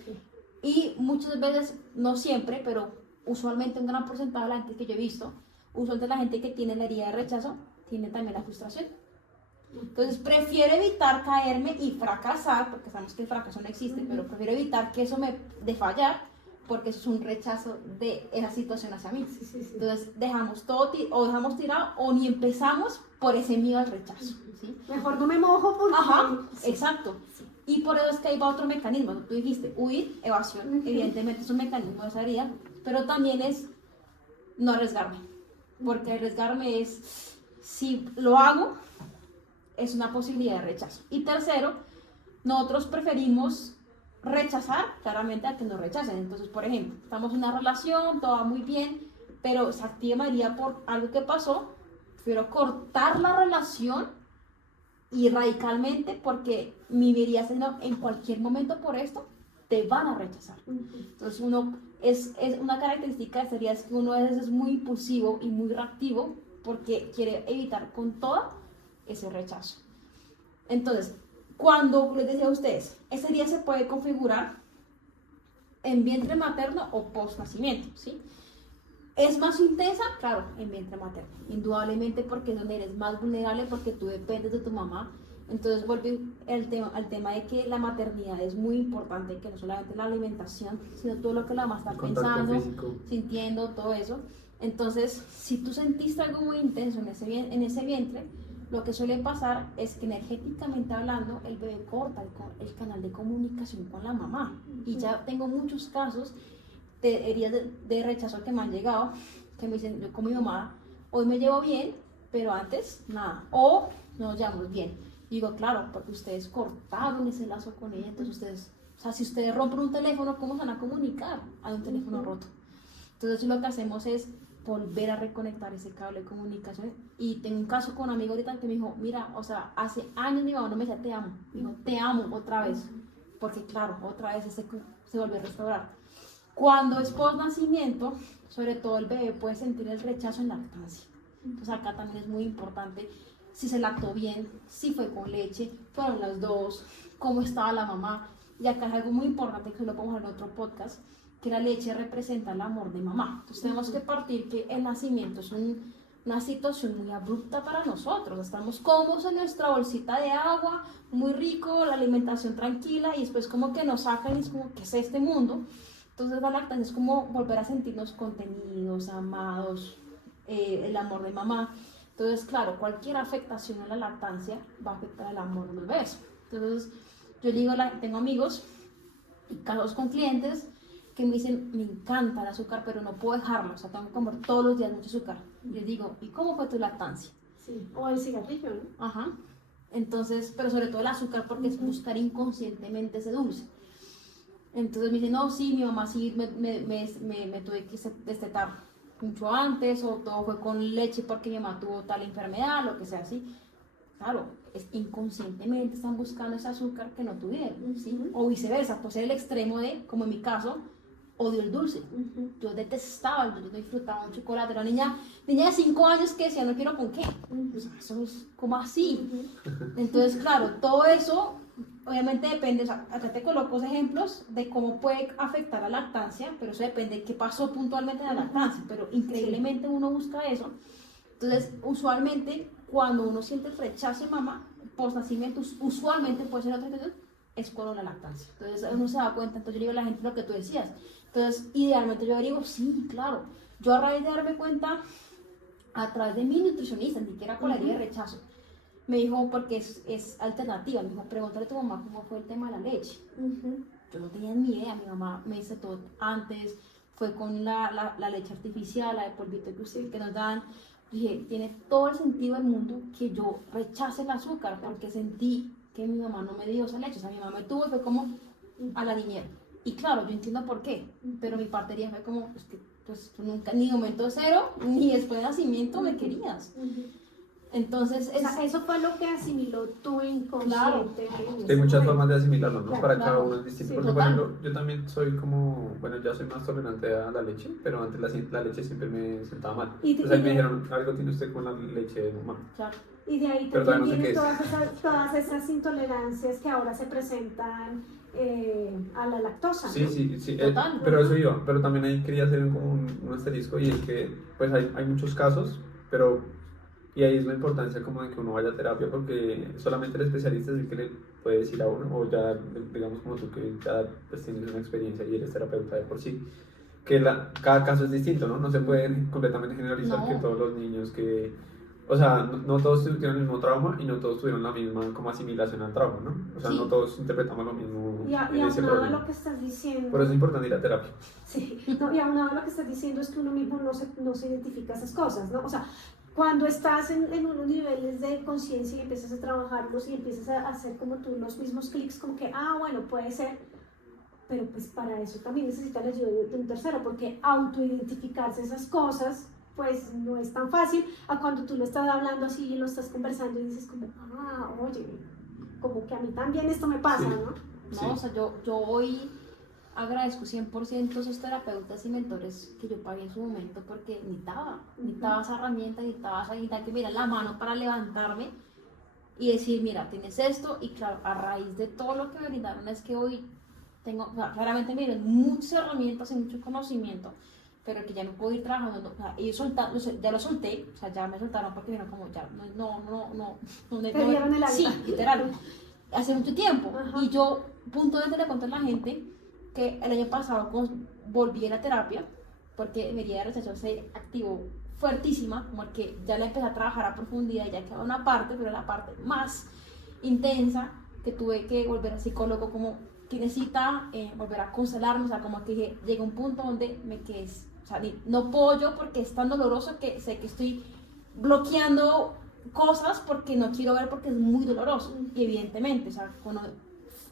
y muchas veces, no siempre, pero usualmente un gran porcentaje de la gente que yo he visto, usualmente la gente que tiene la herida de rechazo, tiene también la frustración. Entonces prefiero evitar caerme y fracasar, porque sabemos que el fracaso no existe, pero prefiero evitar que eso de fallar, porque eso es un rechazo de esa situación hacia mí. Entonces dejamos todo, o dejamos tirado, o ni empezamos por ese miedo al rechazo. ¿Sí? Mejor no me mojo porque... Exacto. Y por eso es que ahí va otro mecanismo. Tú dijiste, huir, evasión, evidentemente es un mecanismo de esa herida, pero también es no arriesgarme, porque arriesgarme es, si lo hago, es una posibilidad de rechazo. Y tercero, nosotros preferimos rechazar claramente a que nos rechacen. Entonces, por ejemplo, estamos en una relación, todo va muy bien, pero se activa María por algo que pasó, prefiero cortar la relación y radicalmente, porque mi vida en cualquier momento por esto te van a rechazar. Entonces uno es una característica de esta herida, es que uno a veces es muy impulsivo y muy reactivo porque quiere evitar con todo ese rechazo. Entonces, cuando les decía a ustedes, ese día se puede configurar en vientre materno o post nacimiento, ¿sí? ¿Es más intensa? Claro, en vientre materno, indudablemente, porque es donde eres más vulnerable, porque tú dependes de tu mamá. Entonces vuelve al tema de que la maternidad es muy importante, que no solamente la alimentación, sino todo lo que la mamá está pensando, físico. sintiendo, todo eso. Entonces, si tú sentiste algo muy intenso en ese vientre, lo que suele pasar es que energéticamente hablando, el bebé corta el canal de comunicación con la mamá. Y ya tengo muchos casos de heridas de rechazo que me han llegado, que me dicen, yo con mi mamá hoy me llevo bien, pero antes nada, o no nos llevamos bien. Y digo, claro, porque ustedes cortaron ese lazo con ella, entonces ustedes, o sea, si ustedes rompen un teléfono, ¿cómo se van a comunicar? Hay un teléfono roto. Entonces lo que hacemos es volver a reconectar ese cable de comunicación. Y tengo un caso con un amigo ahorita que me dijo, mira, o sea, hace años mi mamá no me decía te amo, me dijo te amo otra vez, porque claro, otra vez se volvió a restaurar. Cuando es post nacimiento, sobre todo el bebé puede sentir el rechazo en lactancia. Entonces acá también es muy importante si se lactó bien, si fue con leche, fueron las dos, cómo estaba la mamá. Y acá es algo muy importante que lo podemos ver en otro podcast, que la leche representa el amor de mamá. Entonces tenemos que partir que el nacimiento es una situación muy abrupta para nosotros. Estamos cómodos en nuestra bolsita de agua, muy rico, la alimentación tranquila, y después como que nos sacan y es como, ¿qué es este mundo? Entonces la lactancia es como volver a sentirnos contenidos, amados, el amor de mamá. Entonces, claro, cualquier afectación a la lactancia va a afectar el amor de los bebés. Entonces, yo digo, tengo amigos, casos con clientes, que me dicen, me encanta el azúcar, pero no puedo dejarlo, o sea, tengo que comer todos los días mucho azúcar. Y les digo, ¿y cómo fue tu lactancia? Sí, o el cigarrillo, ¿no? Ajá. Entonces, pero sobre todo el azúcar, porque es buscar inconscientemente ese dulce. Entonces me dicen, no, sí, mi mamá sí me tuve que destetar mucho antes, o todo fue con leche porque mi mamá tuvo tal enfermedad, lo que sea así. Claro, inconscientemente están buscando ese azúcar que no tuvieron, ¿sí? O viceversa, pues el extremo de, como en mi caso, odio el dulce. Yo detestaba el dulce, no disfrutaba un chocolate. Era niña de 5 años que decía, no quiero con qué. Pues eso es como así. Entonces, claro, todo eso obviamente depende, o sea, acá te coloco los ejemplos de cómo puede afectar a la lactancia, pero eso depende de qué pasó puntualmente en la lactancia, pero increíblemente uno busca eso. Entonces, usualmente, cuando uno siente el rechazo de mamá, post nacimiento, usualmente puede ser otra situación, es con la lactancia. Entonces, uno se da cuenta, entonces yo digo a la gente lo que tú decías. Entonces, idealmente yo digo, sí, claro. Yo a raíz de darme cuenta, a través de mi nutricionista, ni siquiera por la idea de rechazo, me dijo, porque es alternativa, me dijo, pregúntale a tu mamá cómo fue el tema de la leche. Yo no tenía ni idea, mi mamá me dice todo antes, fue con la leche artificial, la de polvito que nos dan. Dije, tiene todo el sentido del mundo que yo rechace el azúcar, porque sentí que mi mamá no me dio esa leche, o sea, mi mamá me tuvo y fue como a la niñera. Y claro, yo entiendo por qué, pero mi partería fue como, pues, que, pues tú nunca, ni momento cero, ni después de nacimiento me querías. Entonces, O sea, eso fue lo que asimiló tu inconsciente. Claro. Hay muchas formas de asimilarlo, ¿no? Claro, Para cada claro. uno es distinto. Sí, Porque, por total. ejemplo, yo también soy como, bueno, ya soy más tolerante a la leche, pero antes la leche siempre me sentaba mal. Y O sea, me dijeron, algo tiene usted con la leche de mamá. Claro. Y de ahí Pero también todavía no sé vienen qué es. todas esas intolerancias que ahora se presentan a la lactosa. Sí, ¿no? sí, sí, Total. pero eso iba, pero también ahí quería hacer como un asterisco y es que pues hay muchos casos, pero y ahí es la importancia como de que uno vaya a terapia porque solamente el especialista es el que le puede decir a uno o ya digamos como tú que ya pues tienes una experiencia y eres terapeuta de por sí, que cada caso es distinto, ¿no? No se puede completamente generalizar No. que todos los niños que o sea, no todos tuvieron el mismo trauma y no todos tuvieron la misma como asimilación al trauma, ¿no? O sea, Sí. no todos interpretamos lo mismo Y en ese aunado a problema. lo que estás diciendo, Por eso es importante ir a terapia. sí, no, y aunado a lo que estás diciendo es que uno mismo no se identifica esas cosas, ¿no? O sea, cuando estás en unos niveles de conciencia y empiezas a trabajarlos y empiezas a hacer como tú los mismos clics, como que, bueno, puede ser, pero pues para eso también necesitas la ayuda de un tercero, porque autoidentificarse esas cosas pues no es tan fácil a cuando tú lo estás hablando así y lo estás conversando y dices como, oye, como que a mí también esto me pasa, Sí. ¿no? No, Sí. o sea, yo hoy agradezco 100% a esos terapeutas y mentores que yo pagué en su momento porque necesitaba esa herramienta, necesitaba esa guita que me diera la mano para levantarme y decir, mira, tienes esto, y claro, a raíz de todo lo que me brindaron es que hoy tengo, o sea, claramente me dieron muchas herramientas y mucho conocimiento, pero que ya no puedo ir trabajando, o sea, ellos ya lo solté, o sea, ya me soltaron porque vieron como ya, Perdieron el sí, hábito. literal, hace mucho tiempo, Ajá. y yo, puntualmente le conté a la gente que el año pasado volví a la terapia, porque mi herida de rechazo se activó fuertísima, como el que ya le empecé a trabajar a profundidad, ya quedaba una parte, pero la parte más intensa, que tuve que volver al psicólogo, como que necesita volver a consolarme, o sea, como que llegué a un punto donde me quedé, o sea, no puedo yo porque es tan doloroso que sé que estoy bloqueando cosas porque no quiero ver porque es muy doloroso, y evidentemente, o sea, cuando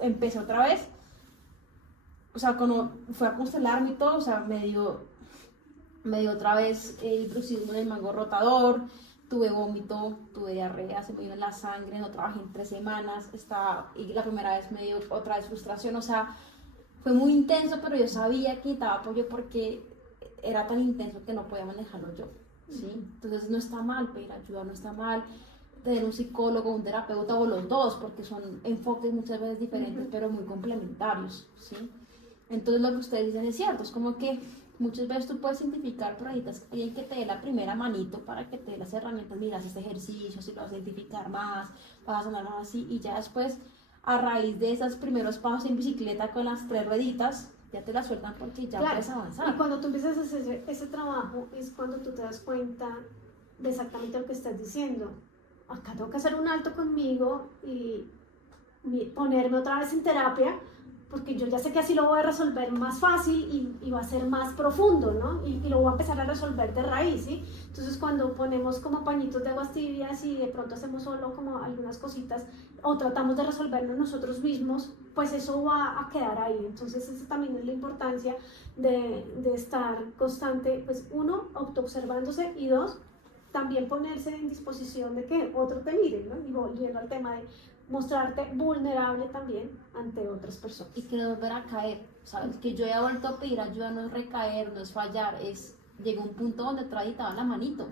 empecé otra vez, o sea, cuando fue a constelarme y todo, o sea, me dio otra vez el bruxismo en el mango rotador, tuve vómito, tuve diarrea, se me dio en la sangre, no trabajé en 3 semanas, y la primera vez me dio otra vez frustración, o sea, fue muy intenso, pero yo sabía que necesitaba apoyo porque era tan intenso que no podía manejarlo yo, ¿sí? Entonces no está mal pedir ayuda, no está mal tener un psicólogo, un terapeuta o los dos, porque son enfoques muchas veces diferentes, pero muy complementarios, ¿sí? Entonces lo que ustedes dicen es cierto, es como que muchas veces tú puedes identificar, pero necesitas alguien que te dé la primera manito para que te dé las herramientas, mira, este ejercicio, si lo vas a identificar más, vas a sonar más así, y ya después, a raíz de esos primeros pasos en bicicleta con las 3 rueditas, ya te las sueltan porque ya Claro. puedes avanzar. Y cuando tú empiezas a hacer ese trabajo es cuando tú te das cuenta de exactamente lo que estás diciendo. Acá tengo que hacer un alto conmigo y ponerme otra vez en terapia, porque yo ya sé que así lo voy a resolver más fácil y va a ser más profundo, ¿no? Y lo voy a empezar a resolver de raíz, ¿sí? Entonces cuando ponemos como pañitos de aguas tibias y de pronto hacemos solo como algunas cositas o tratamos de resolverlo nosotros mismos, pues eso va a quedar ahí. Entonces esa también es la importancia de estar constante, pues uno, autoobservándose, y dos, también ponerse en disposición de que otro te mire, ¿no? Y volviendo al tema de mostrarte vulnerable también ante otras personas. Y que no volver a caer, ¿sabes? Que yo haya vuelto a pedir ayuda no es recaer, no es fallar, llegó un punto donde traitaba la manito.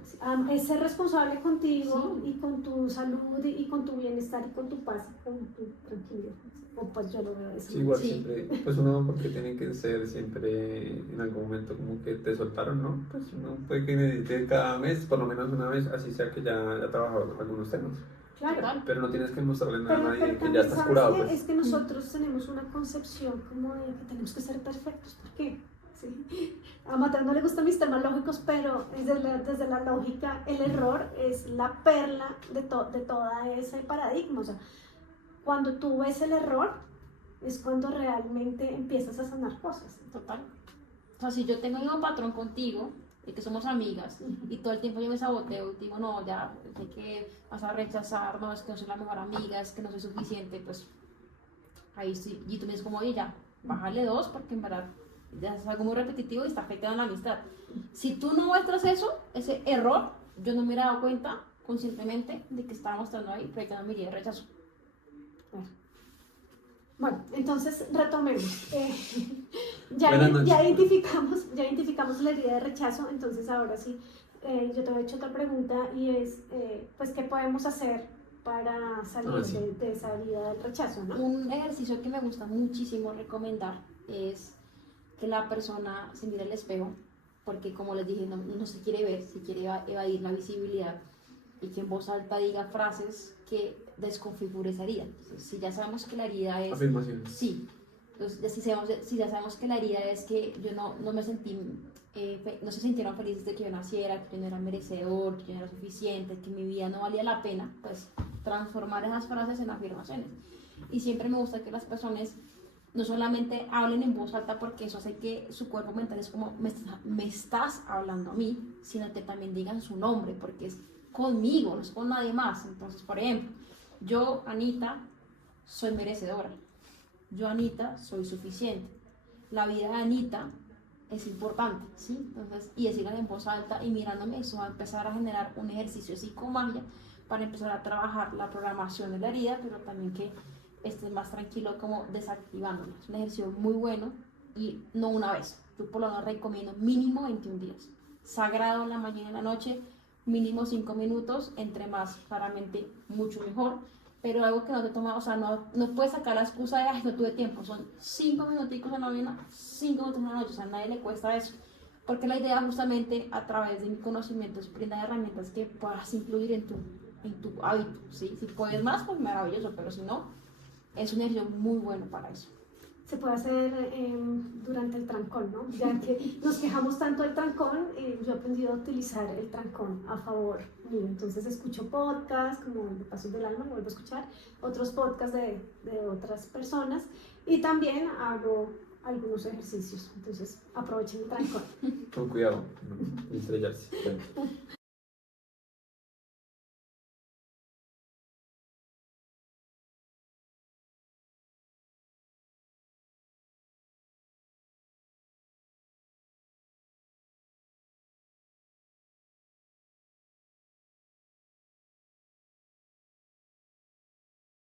Es ser responsable contigo, Sí. y con tu salud y con tu bienestar y con tu paz, con tu tranquilidad. O pues yo lo veo así. Sí, igual Sí. siempre, pues uno porque tiene que ser siempre en algún momento como que te soltaron, ¿no? Pues uno puede que necesite cada mes, por lo menos una vez, así sea que ya haya trabajado algunos temas. Claro. Total. Pero no tienes que mostrarle nada a Pero nadie que ya también estás sabes curado, que pues. es que nosotros tenemos una concepción como de que tenemos que ser perfectos. ¿Por qué? ¿Sí? A Mateo no le gustan mis temas lógicos, pero desde la lógica el error es la perla de toda ese paradigma. O sea, cuando tú ves el error es cuando realmente empiezas a sanar cosas. Total. O sea, si yo tengo el mismo patrón contigo y que somos amigas y todo el tiempo yo me saboteo y digo, no, ya sé que vas a rechazar, no, es que no soy la mejor amiga, es que no soy suficiente, pues ahí sí. Y tú me dices como, oye, ya, bájale 2 porque en verdad ya es algo muy repetitivo y está afectando la amistad. Si tú no muestras eso, ese error, yo no me hubiera dado cuenta conscientemente de que estaba mostrando ahí, proyectando mi herida de rechazo. Bueno, entonces retomemos. Buenas noches. Ya identificamos la herida de rechazo, entonces ahora sí, yo te he hecho otra pregunta y es, pues, ¿qué podemos hacer para salir sí. de esa herida del rechazo, ¿no? Un ejercicio que me gusta muchísimo recomendar es que la persona se mire al espejo, porque como les dije, no se quiere ver, se quiere evadir la visibilidad, y que en voz alta diga frases que desconfigure esa herida. Entonces, si ya sabemos que la herida es... Afirmaciones. Sí. Entonces, si ya sabemos que la herida es que yo no me sentí, no se sintieron felices de que yo naciera, que yo no era merecedor, que yo no era suficiente, que mi vida no valía la pena, pues transformar esas frases en afirmaciones. Y siempre me gusta que las personas no solamente hablen en voz alta, porque eso hace que su cuerpo mental es como, me estás hablando a mí, sino que también digan su nombre, porque es conmigo, no es con nadie más. Entonces, por ejemplo, yo, Anita, soy merecedora. Yo, Anita, soy suficiente. La vida de Anita es importante, ¿sí? Entonces, y decirlo en voz alta y mirándome, eso va a empezar a generar un ejercicio de psicomagia para empezar a trabajar la programación de la herida, pero también que estés más tranquilo como desactivándola. Es un ejercicio muy bueno y no una vez. Yo por lo menos recomiendo mínimo 21 días. Sagrado en la mañana y en la noche, mínimo 5 minutos, entre más claramente mucho mejor, pero algo que no te toma, o sea, no puedes sacar la excusa de, ay, no tuve tiempo, son 5 minuticos en la mañana, 5 minutos en la noche, o sea, a nadie le cuesta eso, porque la idea justamente a través de mi conocimiento es brindar herramientas que puedas incluir en tu hábito, ¿sí? Si puedes más, pues maravilloso, pero si no, es un ejercicio muy bueno para eso. Se puede hacer durante el trancón, ¿no? Ya que nos quejamos tanto del trancón, yo he aprendido a utilizar el trancón a favor mío. Entonces escucho podcasts como el de Pasos del Alma, lo vuelvo a escuchar, otros podcasts de otras personas y también hago algunos ejercicios. Entonces aprovechen el trancón. Con cuidado, no estrellarse. Bueno.